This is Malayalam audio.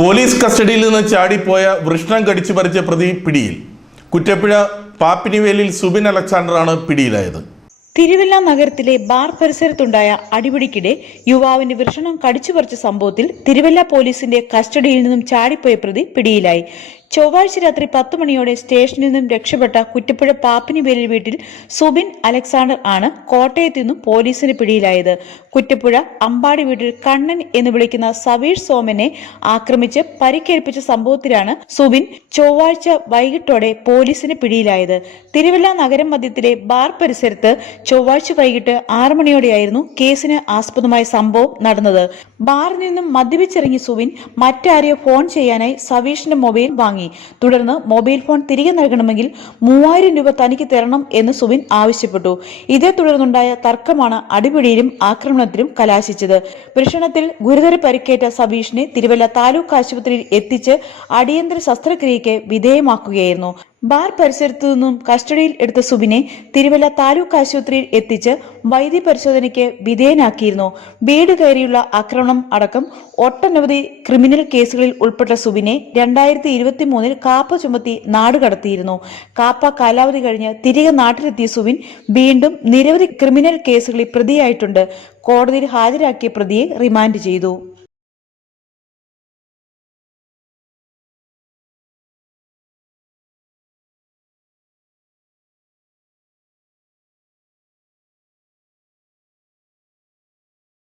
പോലീസ് കസ്റ്റഡിയിൽ നിന്ന് ചാടിപ്പോയ വൃഷ്ണം കടിച്ചു പറിച്ച പ്രതി പിടിയിൽ. കുറ്റപ്പുഴ പാപ്പിനിവേലിൽ സുബിൻ അലക്സാണ്ടറാണ് പിടിയിലായത്. തിരുവല്ല നഗരത്തിലെ ബാർ പരിസരത്തുണ്ടായ അടിപിടിക്കിടെ യുവാവിന്റെ വൃഷണം കടിച്ചുപറിച്ച സംഭവത്തിൽ തിരുവല്ല പോലീസിന്റെ കസ്റ്റഡിയിൽ നിന്നും ചാടിപ്പോയ പ്രതി പിടിയിലായി. ചൊവ്വാഴ്ച രാത്രി പത്ത് മണിയോടെ സ്റ്റേഷനിൽ നിന്നും രക്ഷപ്പെട്ട കുറ്റപ്പുഴ പാപ്പിനി പേരിൽ വീട്ടിൽ സുബിൻ അലക്സാണ്ടർ ആണ് കോട്ടയത്ത് നിന്നും പോലീസിന് പിടിയിലായത്. കുറ്റപ്പുഴ അമ്പാടി വീട്ടിൽ കണ്ണൻ എന്ന് വിളിക്കുന്ന സവീഷ് സോമനെ ആക്രമിച്ച് പരിക്കേൽപ്പിച്ച സംഭവത്തിലാണ് സുബിൻ ചൊവ്വാഴ്ച വൈകിട്ടോടെ പോലീസിന് പിടിയിലായത്. തിരുവല്ല നഗരം മധ്യത്തിലെ ബാർ പരിസരത്ത് ചൊവ്വാഴ്ച വൈകിട്ട് ആറു മണിയോടെയായിരുന്നു കേസിന് ആസ്പദമായ സംഭവം നടന്നത്. ബാറിൽ നിന്നും മദ്യപിച്ചിറങ്ങിയ സുബിൻ മറ്റാരെയോ ഫോൺ ചെയ്യാനായി സവീഷിന്റെ മൊബൈൽ വാങ്ങി. തുടർന്ന് മൊബൈൽ ഫോൺ തിരികെ നൽകണമെങ്കിൽ മൂവായിരം രൂപ തനിക്ക് തരണം എന്ന് സുബിൻ ആവശ്യപ്പെട്ടു. ഇതേ തുടർന്നുണ്ടായ തർക്കമാണ് അടിപിടിയിലും ആക്രമണത്തിലും കലാശിച്ചത്. വൃഷണത്തിൽ ഗുരുതര പരിക്കേറ്റ സബീഷിനെ തിരുവല്ല താലൂക്ക് ആശുപത്രിയിൽ എത്തിച്ച് അടിയന്തര ശസ്ത്രക്രിയയ്ക്ക് വിധേയമാക്കുകയായിരുന്നു. ബാർ പരിസരത്തു നിന്നും കസ്റ്റഡിയിൽ എടുത്ത സുബിനെ തിരുവല്ല താലൂക്ക് ആശുപത്രിയിൽ എത്തിച്ച് വൈദ്യ പരിശോധനയ്ക്ക് വിധേയനാക്കിയിരുന്നു. വീട് കയറിയുള്ള ആക്രമണം അടക്കം ഒട്ടനവധി ക്രിമിനൽ കേസുകളിൽ ഉൾപ്പെട്ട സുബിനെ രണ്ടായിരത്തി ഇരുപത്തി മൂന്നിൽ കാപ്പ ചുമത്തി നാടുകടത്തിയിരുന്നു കാപ്പ കാലാവധി കഴിഞ്ഞ് തിരികെ നാട്ടിലെത്തിയ സുബിൻ വീണ്ടും നിരവധി ക്രിമിനൽ കേസുകളിൽ പ്രതിയായിട്ടുണ്ട്. കോടതിയിൽ ഹാജരാക്കിയ പ്രതിയെ റിമാൻഡ് ചെയ്തു.